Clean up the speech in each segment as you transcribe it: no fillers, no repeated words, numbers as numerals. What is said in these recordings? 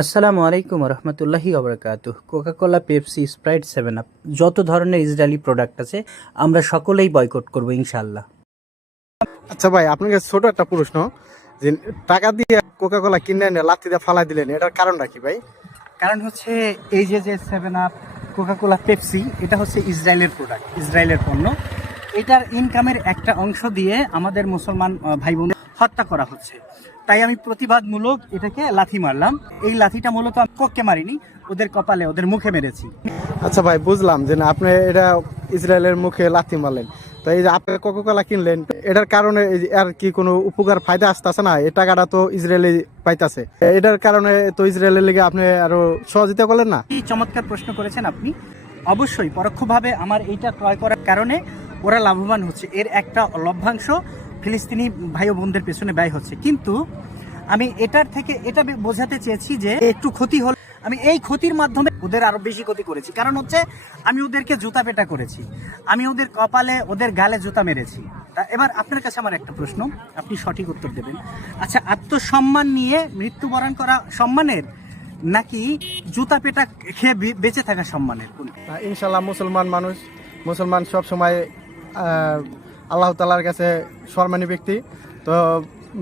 আসসালামু আলাইকুম রহমতুল্লাহি ওবরাকাতুহ। কোকাকোলা, পেপসি, স্প্রাইট, 7 আপ যত ধরনের ইসরায়েলি প্রোডাক্ট আছে আমরা সকলেই বয়কট করব ইনশাআল্লাহ। আচ্ছা ভাই, আপনাকে ছোট একটা প্রশ্ন, যে টাকা দিয়ে কোকা কোলা কিনে এনে লাথি দিয়ে ফালাই দিলেন, এটার কারণটা কি ভাই? কারণ হচ্ছে এই যে 7 আপ, কোকাকোলা, পেপসি এটা হচ্ছে ইসরায়েলের প্রোডাক্ট, ইসরায়েলের পণ্য। এটার ইনকামের একটা অংশ দিয়ে আমাদের মুসলমান ভাই বোন হত্যা করা হচ্ছে, তাই আমি প্রতিবাদমূলক এটাকে লাথি মারলাম। এই লাথিটা মূলত আমি কোককে মারিনি, ওদের কপালে, ওদের মুখে মেরেছি। আচ্ছা ভাই, বুঝলাম যে না, আপনি এটা ইসরায়েলের মুখে লাথি মারলেন, তো এই যে আপনি কোকা কোলা কিনলেন, এটার কারণে আর কি কোনো উপকার ফায়দা আসতেছে না? এই টাকাটা তো ইসরায়েলি পাইতাছে, এটার কারণে তো ইসরায়েলের লিগে আপনি আরো সহযোগিতা করলেন না? কি চমৎকার প্রশ্ন করেছেন আপনি। অবশ্যই পরোক্ষভাবে আমার এইটা ক্রয় করার কারণে ওরা লাভবান হচ্ছে, এর একটা লভ্যাংশ ফিলিস্তিনি ভাই ও বোনদের পেছনে ব্যয় হচ্ছে। কিন্তু আমি এটার থেকে এটা বোঝাতে চেয়েছি যে একটু ক্ষতি হল, আমি এই ক্ষতির মাধ্যমে ওদের আরো বেশি ক্ষতি করেছি। কারণ হচ্ছে আমি ওদেরকে জুতা পেটা করেছি, আমি ওদের কপালে, ওদের গালে জুতা মেরেছি। তা এবার আপনার কাছে আমার একটা প্রশ্ন, আপনি সঠিক উত্তর দেবেন। আচ্ছা, আত্মসম্মান নিয়ে মৃত্যুবরণ করা সম্মানের, নাকি জুতা পেটা খেয়ে বেঁচে থাকা সম্মানের? ইনশাল্লাহ মুসলমান মানুষ, মুসলমান সব সময় আল্লাহ তাআলার কাছে সম্মানী ব্যক্তি, তো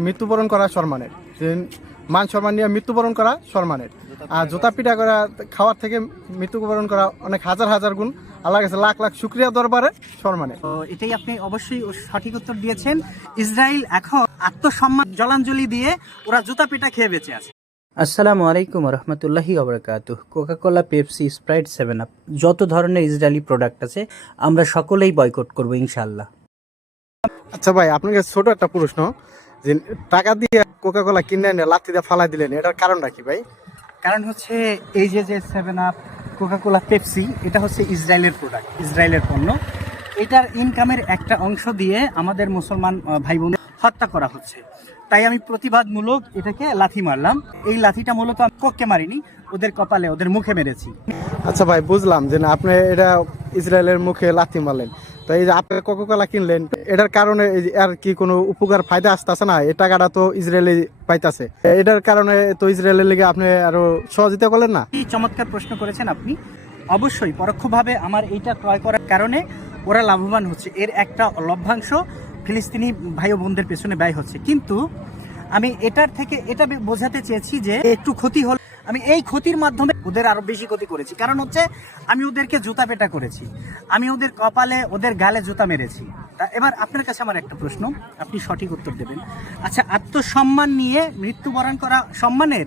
মৃত্যুবরণ করা সম্মানের, যে মান সম্মান নিয়ে মৃত্যুবরণ করা সম্মানের। আর জুতা পিটা করা, খাওয়ার থেকে মৃত্যুবরণ করা অনেক হাজার হাজার গুণ আল্লাহর কাছে লাখ লাখ শুকরিয়া দরবারে সম্মানের। তো এটাই আপনি অবশ্যই সঠিক উত্তর দিয়েছেন। ইসরায়েল এখন আত্মসম্মান জলাঞ্জলি দিয়ে ওরা জুতা পিটা খেয়ে বেঁচে আছে। আসসালামু আলাইকুম রহমতুল্লাহি ওবরাকাতুহ। কোকাকোলা, পেপসি, স্প্রাইট, 7 আপ যত ধরনের ইসরায়েলি প্রোডাক্ট আছে আমরা সকলেই বয়কট করব ইনশাআল্লাহ। আচ্ছা ভাই, আপনাকে ছোট একটা প্রশ্ন, যে টাকা দিয়ে কোকা কোলা কিনে এনে লাথি দিয়ে ফালাই দিলেন, এটার কারণটা কি ভাই? কারণ হচ্ছে এই যে 7 আপ, কোকাকোলা, পেপসি এটা হচ্ছে ইসরায়েলের প্রোডাক্ট, ইসরায়েলের পণ্য। এটার ইনকামের একটা অংশ দিয়ে আমাদের মুসলমান ভাই বোন হত্যা করা হচ্ছে, তাই আমি প্রতিবাদমূলক এটাকে লাথি মারলাম। এই লাথিটা মূলত আমি কোককে মারিনি, ওদের কপালে, ওদের মুখে মেরেছি। আচ্ছা ভাই, বুঝলাম যে না, আপনি এটা ইসরায়েলের মুখে লাথি মারলেন, তো এই যে আপনি কোকা কোলা কিনলেন, এটার কারণে আর কি কোনো উপকার ফায়দা আসতেছে না? এই টাকাটা তো ইসরায়েলি পাইতাছে, এটার কারণে তো ইসরায়েলের লিগে আপনি আরো সহযোগিতা করলেন না? কি চমৎকার প্রশ্ন করেছেন আপনি। অবশ্যই পরোক্ষভাবে আমার এইটা ক্রয় করার কারণে ওরা লাভবান হচ্ছে, এর একটা লভ্যাংশ ফিলিস্তিনি ভাই ও বোনদের পেছনে ব্যয় হচ্ছে। কিন্তু আমি এটার থেকে এটা বোঝাতে চেয়েছি যে একটু ক্ষতি হল, আমি এই ক্ষতির মাধ্যমে ওদের আরো বেশি ক্ষতি করেছি। কারণ হচ্ছে আমি ওদেরকে জুতা পেটা করেছি, আমি ওদের কপালে, ওদের গালে জুতা মেরেছি। তা এবার আপনার কাছে আমার একটা প্রশ্ন, আপনি সঠিক উত্তর দেবেন। আচ্ছা, আত্মসম্মান নিয়ে মৃত্যুবরণ করা সম্মানের,